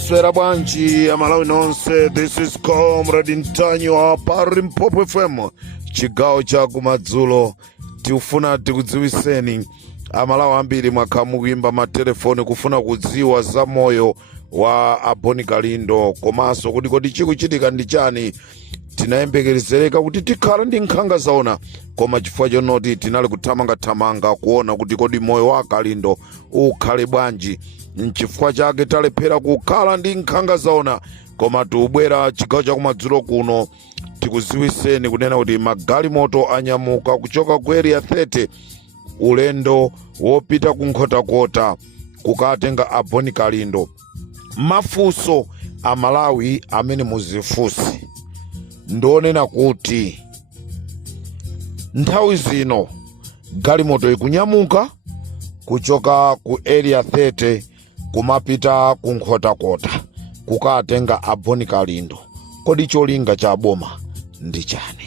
Mwaswera bwanji amalawi nonse. This is Comrade Ntanyo pari Mpopo FM chigawo cha kumadzulo. Tiufuna tikudziwiseni amalawi ambiri mwakamuimba matelefoni kufuna kudziwa za moyo wa Aboni Kalindo komanso kuti chikuchitika ndi chani. Tinayembekezereka kuti tikhala ndi nkhanga zaona koma chifukwa chonoti tinali kuthamanga kuona kuti kodi moyo wa Kalindo ukhale bwanji. Nchifukwa chake talephera kukhala ndi nkhanga zaona koma tubwera chigawo cha kumadzulo kuno tikuziwiseni kunena kuti magalimoto anyamuka kuchoka ku area 30 ulendo wopita kunkhotakota kukatenga Aboni Kalindo. Mafunso amalawi amene muzifusi ndonena kuti nthawi zino galimoto ikunyamuka kuchoka ku area 30 kumapita kunkhotakota kukatenga Aboni Kalindo. Kodi cholinga cha boma ndi chani?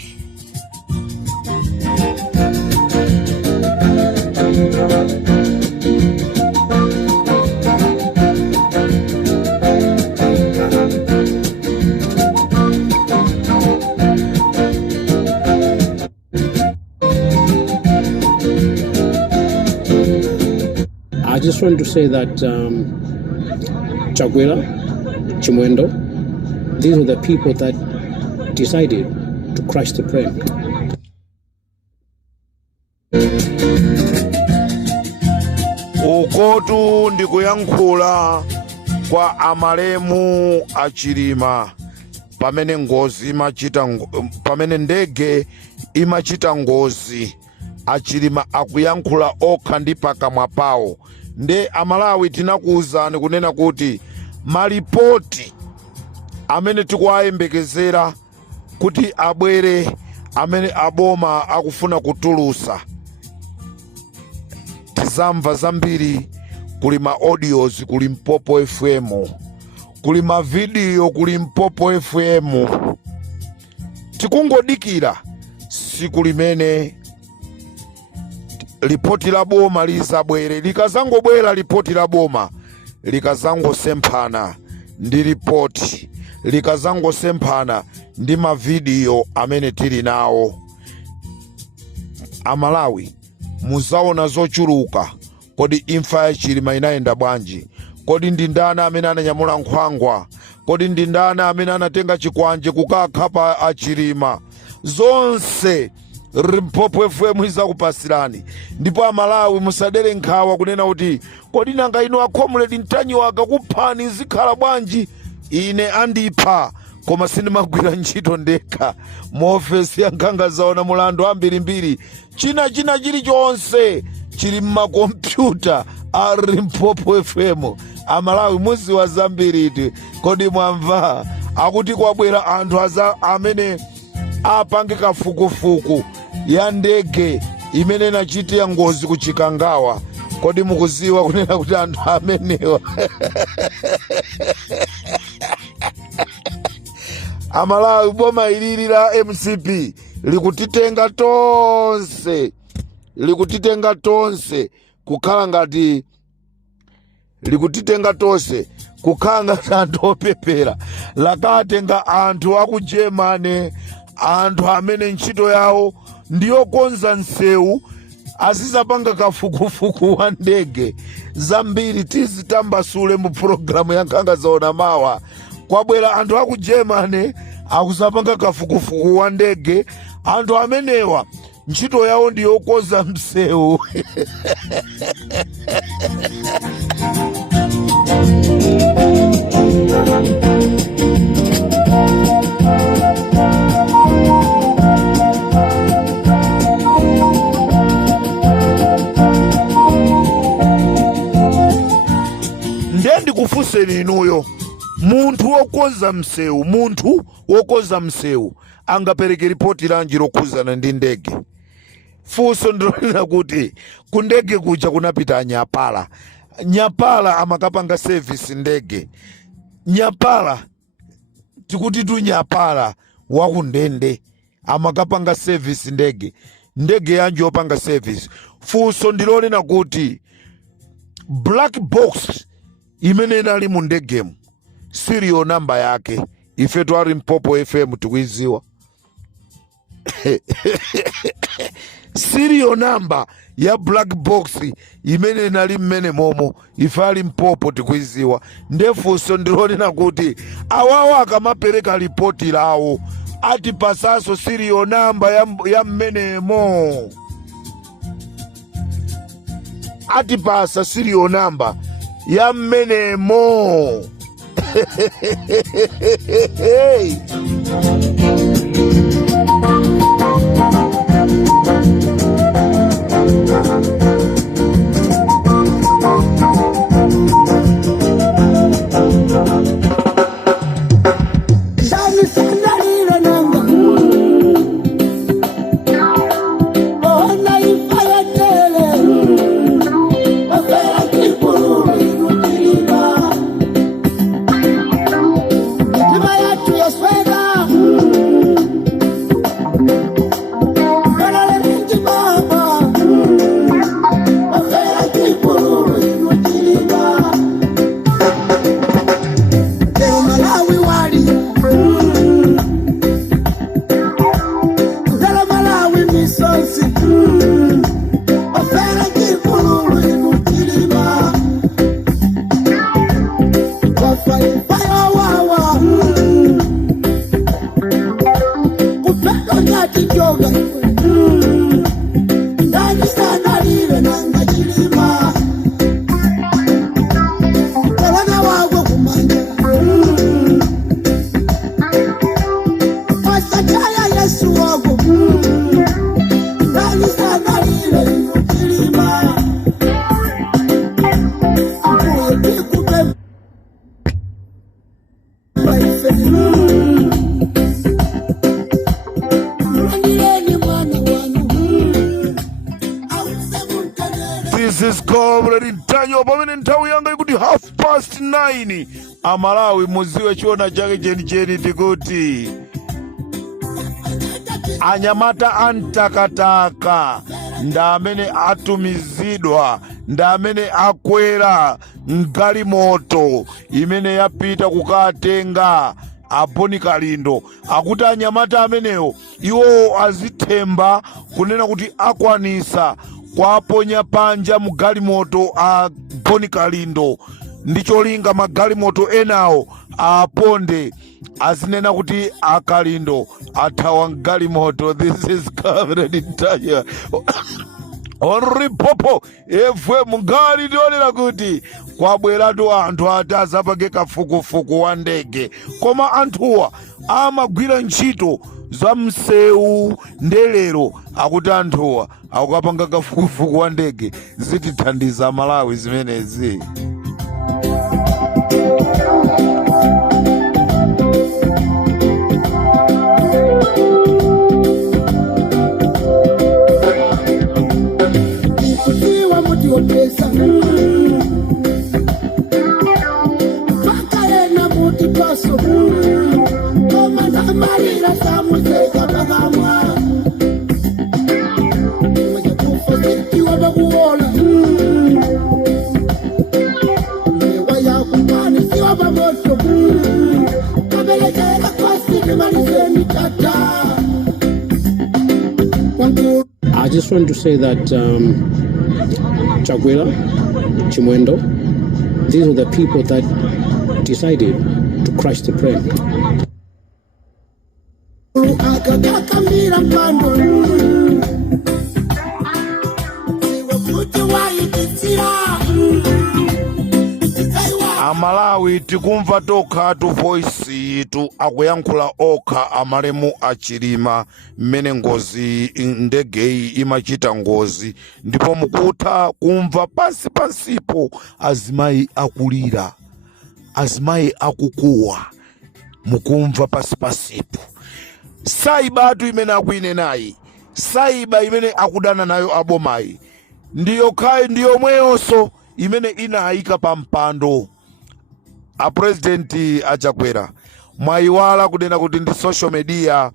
I just want to say that Chakwera, Chimwendo, these are the people that decided to crush the plan. Ukotu ndikuyankhula kwa amalemu achilima pamene ndege imachita ngozi. Achilima akuyankhula okha ndi pakamwa pawo. Nde amalawi tinakuwuzani kunena kuti malipoti amene tikuwayembekezera kuti abwere amene aboma akufuna kutulusa tizamva zambiri. Kuli ma audios kuli Mpopo FM, kuli ma video kuli Mpopo FM. Tikungodikira siku limene ripoti la boma lizabwere. Likazangobwera ripoti la boma likazangosemphana ndi ripoti, likazangosemphana ndi mavidiyo amene tili nawo. Amalawi muzaona zochuluka. Kodi imfa ya Chilima inayenda bwanji? Kodi ndi ndani amene ananyamula nkhwangwa? Kodi ndi ndani amene anatenga chikwanje kukakhapa Achilima? Zonse Mpopo FM izakupasirani. Ndipo amalawi musadere nkhawa kunena kuti kodi nanga ino Comrade Ntanyo akakuphani zikhala bwanji? Ine andipha koma sindimagwira ntchito ndekha. Muofesi ya nkhanga zaona mulandu ambirimbiri china chilichonse chili mmakompyuta ari Mpopo FM. Amalawi muziwa zambiriti. Kodi mwamva akuti kwabwera anthu amene apange kafukufuku ya ndege imene inachita ngozi kuchikangawa. Kodi mukuziwa kunena kuti anthu amenewa amalawi boma ilili la MCP likutitenga tonse kukhala ngati anthu opepera. Lakatenga anthu aku Germany, anthu amene ntchito yawo ndiyo konza nsewu, azizapanga kafukufuku wa ndege. Zambiri tizitambasule mu programu ya nkhanga zaona mawa. Kwabwera anthu aku Germany akuzapanga kafukufuku wa ndege. Anthu amenewa ntchito yawo ndiyo konza msewu. Ndendi kufuseni inuyo munthu wokonza msewu angapereke ripoti lanji lokhuzana ndi ndege? Funso ndilonena kuti ku ndege kuja kunapita Nyapala amakapanga service ndege. Nyapala tikuti tu Nyapala wakundende amakapanga service ndege yanji opanga service. Funso ndilonena kuti black box imene inali mu ndegemu serial number yake ife twari Mpopo FM tikuiziwa. Serial number ya black box imene nali mmene momo ifali Mpopo tikuiziwa. Ndefunso ndilonena kuti awawa akamapereka ripoti lawo ati pasaso serial number ya mmenemo, ati pasa serial number ya mmenemo. This is Comrade Ntanyo pamene nthawi yanga ikuti 9:30 Amalawi muziwe chiona chake chenicheni tikuti anyamata antakataka ndamene atumizidwa, ndamene akwera mgalimoto imene yapita kukatenga Boni Kalindo. Akuti anyamata amenewo iwo azithemba kunena kuti akwanisa kwaponya panja mugalimoto a Boni Kalindo, ndicholinga magalimoto enawo aponde azinena kuti akalindo athawa mgalimoto. This is Comrade Ntanyo on Mpopo FM. Ngari ndionera kuti kwabweratu anthu atazapange kafukufuku wa ndege, koma anthuwa amagwira ntchito za msewu ndelero. Akuti anthuwa akukapanga kafukufuku wa ndege zitithandiza Malawi zimenezi. I just want to say that Chakwera, Chimwendo, these are the people that decided to crush the plan. Amalawi tikumva tokha tu voice itu akuyankhula okha amalemu achilima mmene ngozi ndege imachita ngozi, ndipo mukutha kumva pansipo azimayi akulira, azimayi akukuwa, mukumva pansipo. Saiba atu imene akuinenayi, saiba imene akudana nayo abomayi, ndiyo kai ndiyo mweyonso imene inayika pa mpando a president Chakwera. Mwaiwala kunena kuti ndi social media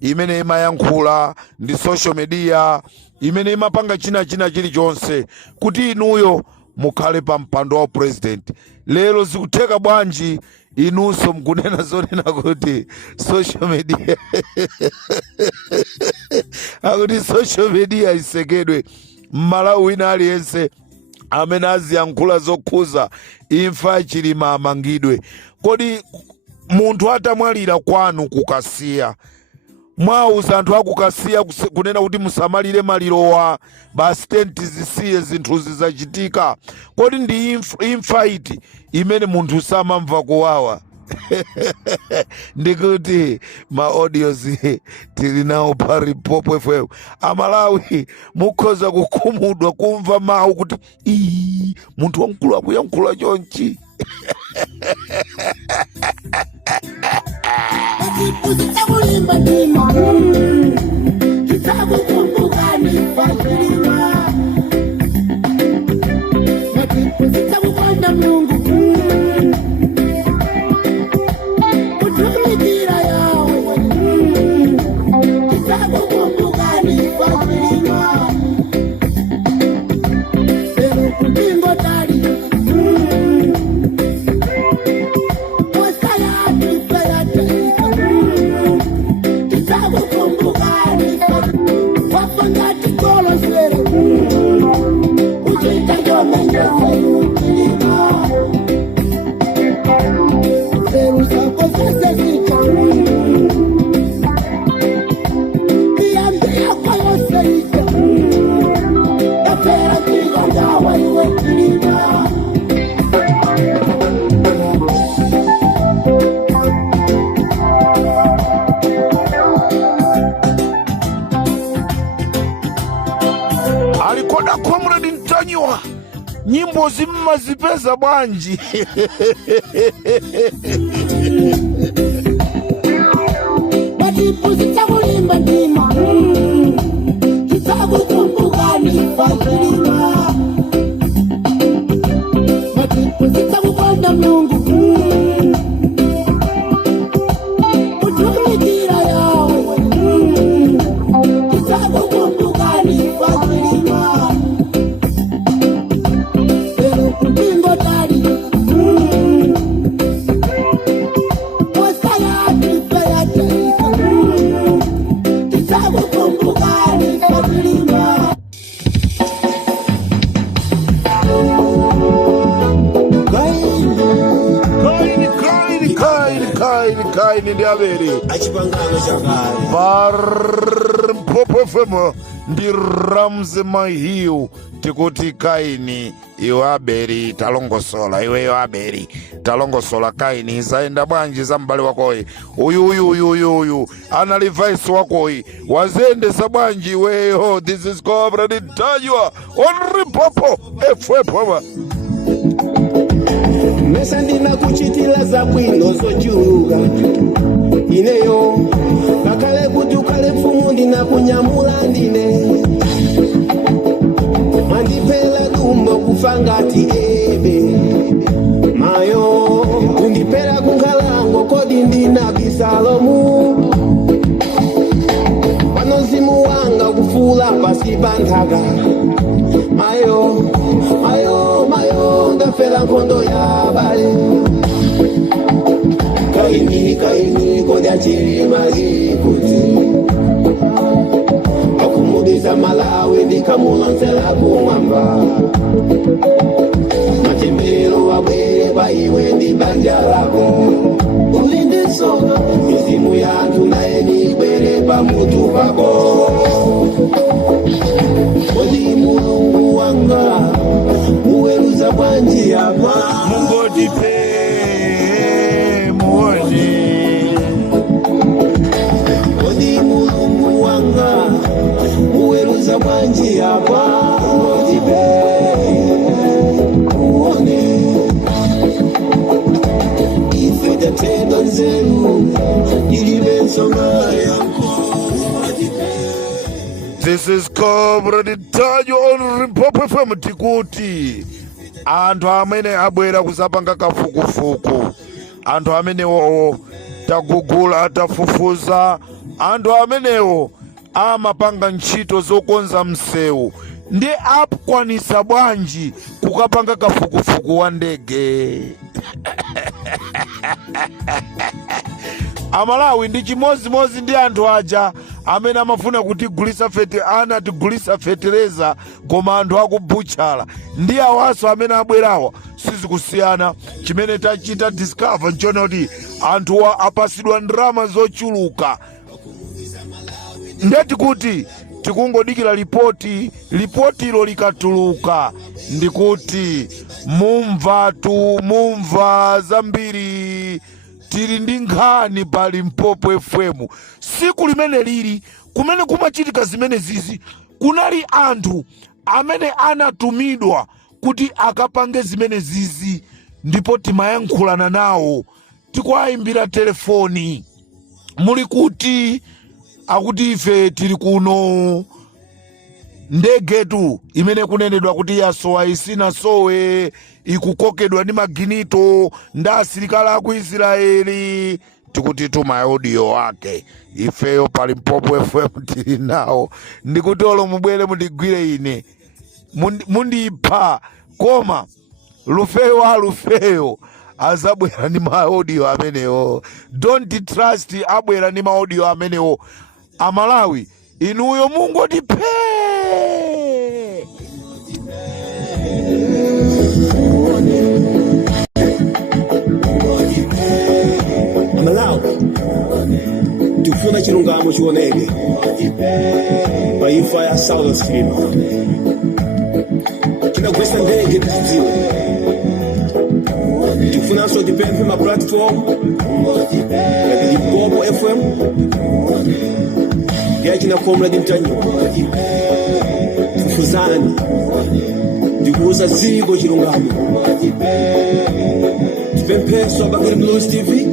imene imayankhula, ndi social media imene imapanga china chilichonse kuti inuyo mukhale pa mpando wa president. Lero zikutheka bwanji inunso mkunena zonena kuti social media akuti social media isekedwe. M'Malawi wina aliyense amene aziyankhula zokhuza imfa yachilima amangidwe. Kodi munthu atamwalira kwanu kukasiya, mwauza anthu akukasiya kunena kuti musamalire malirowa, basi tenti zisiye zinthu zizachitika? Kodi ndi imfa iti imene munthu samamva kuwawa? Ndikuti ma audios tili nawo pa Limpopo FM. Amalawi mukhoza kukhumudwa kumva mawu kuti munthu wamkulu akuyankhula chonchi. Alikoda Comrade Ntanywa, nyimbo zimazipeza bwanji. Batipuzita kulimba ndima, kitakukumbuka nifadhilima. Batipuzita kukonda Mungu, utumikira yawe, kitakukumbuka nifadhilima. Pero kupingo tari, Kaini ndi aberi achipangano chakale Limpopo FM ndi Ramze Mahiu tikuti Kaini iwe aberi talongosola, iweyo aberi talongosola. Kaini isaenda bwanji za mbali wakoyi uyu anali vice wakoyi wazende sa bwanji iweyo. This is Comrade Ntanywa on Limpopo FM. Mesa ndina kuchitila za bwino zochuka ineyo kakale kutukale mfumu ndina kunyamula ndine mandipela dumbo kufangati ebe mayo undipela kunkalango kodi ndina bisalomu panozimu wanga kufula pasi pantaga mayo ndafela nkondo ya bale kaini kodi achilima zikuti akumudiza Malawi ndikamulansela kumwamba matembelo wabwere paiwe ndi banja lako ulindisoka mizimu yanthu naye nibwere pamutu pako. Kodi Mulungu wanga muweruza bwanji yapa Mungodi pe muone. Kodi Mulungu wanga muweruza bwanji yapa Mungodi pe muone. Ife datendo nzeru ilibe nsoma yanko Mungodi pe. This is Comrade Ntanywa on Limpopo FM tikuti anthu amene abwera kuzapanga kafukufuku, anthu amenewo tagugula tafufuza, anthu amenewo amapanga ntchito zokonza msewu, ndi akwanisa bwanji kukapanga kafukufuku wa ndege? Amalawi ndi chimozimozi ndi anthu aja amene amafuna kutigulisa tigulisa fetereza koma anthu akubutchala ndi awaso amene abwerawa sizikusiyana. Chimene tachita discover nchona kuti anthu apasidwa ndalama zochuluka, ndeti kuti tikungodikira lipotilo likatuluka ndikuti mumva zambiri. Tili ndi nkhani pa Limpopo FM. Siku limene lili kumene kumachitika zimene zizi, kunali anthu amene anatumidwa kuti akapange zimene zizi, ndipo timayankhulana nawo, tikuwayimbira telefoni. Muli kuti akuti ife tili kuno, ndegetu imene kunenedwa kuti yasowa isinasowe, ikukokedwa ndi maginito nda asilikali aku Israeli. Tikuti tuma audio wake ifeyo pa Limpopo FM tili nawo, ndikuti olo mubwere mundigwire ine mundipha, koma Lufeyo azabwera ni maaudio amenewo. Don't trust abwera ni maaudio amenewo. Amalawi inuyo mungotiphe. Amalawi tikufuna chilungamo chioneke pa imfa ya Saulos Chilima. Chinagwesa ndege tiziwe, tikufunanso tipemphe ma platform ngati Limpopo FM yachina Comrade Mtanyo, tikufuzani ndikuuza ziko chilungamo. Tipempheso abakuli Blues TV,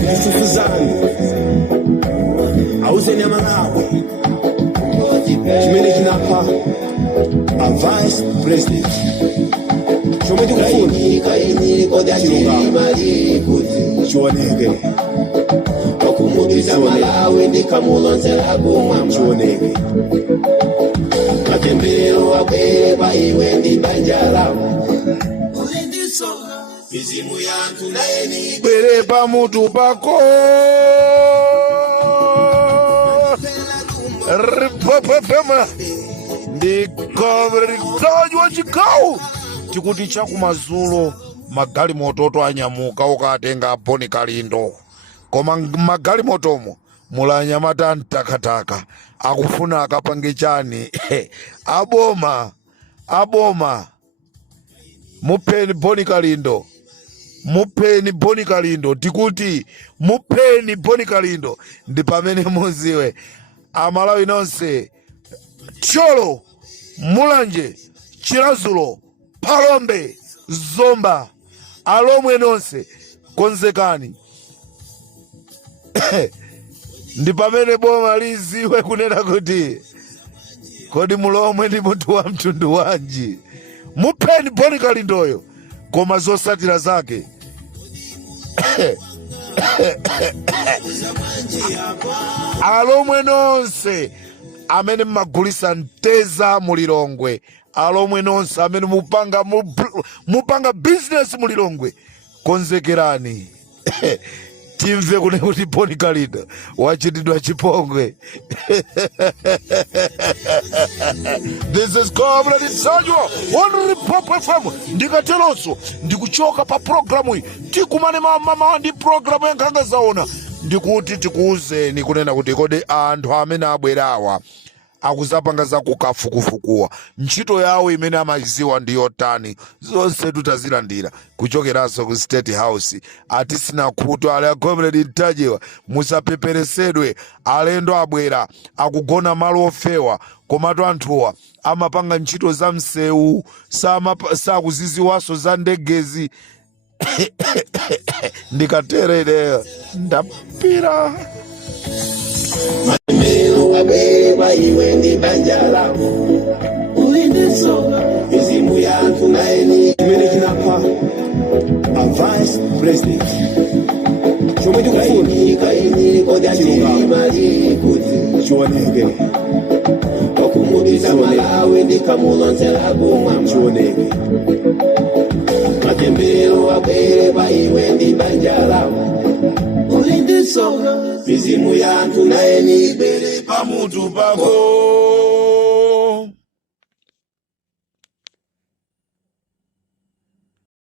tikufuzani auzeni Amalawi chimene chinapha a vice president. Chomwe tikufuna chilungamo chioneke, Kumutiza Malawi ndikamulonzera kumwamba chioneke. matembero akweba iwe ndi banja lako. Mizimu yantu naye ni Bwere pa mutu pako Limpopo FM ndikamritaji wa chikau. Tikuti chakumazulo magalimoto anyamuka ukatenga Boni Kalindo, koma magalimotomo mulanyamata ntakataka akufuna akapange chani. aboma mupeni Boni Kalindo, mupeni Boni Kalindo, tikuti mupeni Boni Kalindo ndi pamene muziwe. Amalawi nonse, Tcholo, Mulanje, Chilazulo, Palombe, Zomba, alomwe nonse konzekani. Ndi pamene boma liziwe kunena kuti kodi mulomwe ndi munthu wa mtundu wanji. Mupeni Boni Kalindoyo, koma zosatira zake alomwe nonse amene mmagulisa nteza mulilongwe, alomwe nonse amene mupanga business mulilongwe, konzekerani. Timve kune kuti Boni Kalindo wachitidwa chipongwe. This is Comrade Mtanyo on Limpopo FM. Ndikatelonso ndikuchoka pa programu hii, tikumane mama ndi programu yankanga zaona, ndikuti tikuuzeni kunena kuti kodi anthu amene abwerawa akuzapanga za kukafukufukuwa ntchito yawo imene amaziwa ndiyo tani. Zonse tutazilandira kuchokeranso ku State House. Atisina khutu ale Comrade Mtanyo musapeperesedwe. Alendo abwera akugona malo ofewa, komatu anthuwa amapanga ntchito za msewu, sakuziziwaso za ndegezi. Ndikaterere ndapira. Matembero akweba iwe ndi banja lako. mizimu yantu naye ni chimene chinapha a vice president. Chomwe tikufuna kaini kodya chilima likuti chioneke, Kumutiza Malawi ndikamulonzera kumwamba chioneke. matembero abwere pa iwe ndi banja lako. Ulindisonga mizimu yantu naye nibere pamutu pako.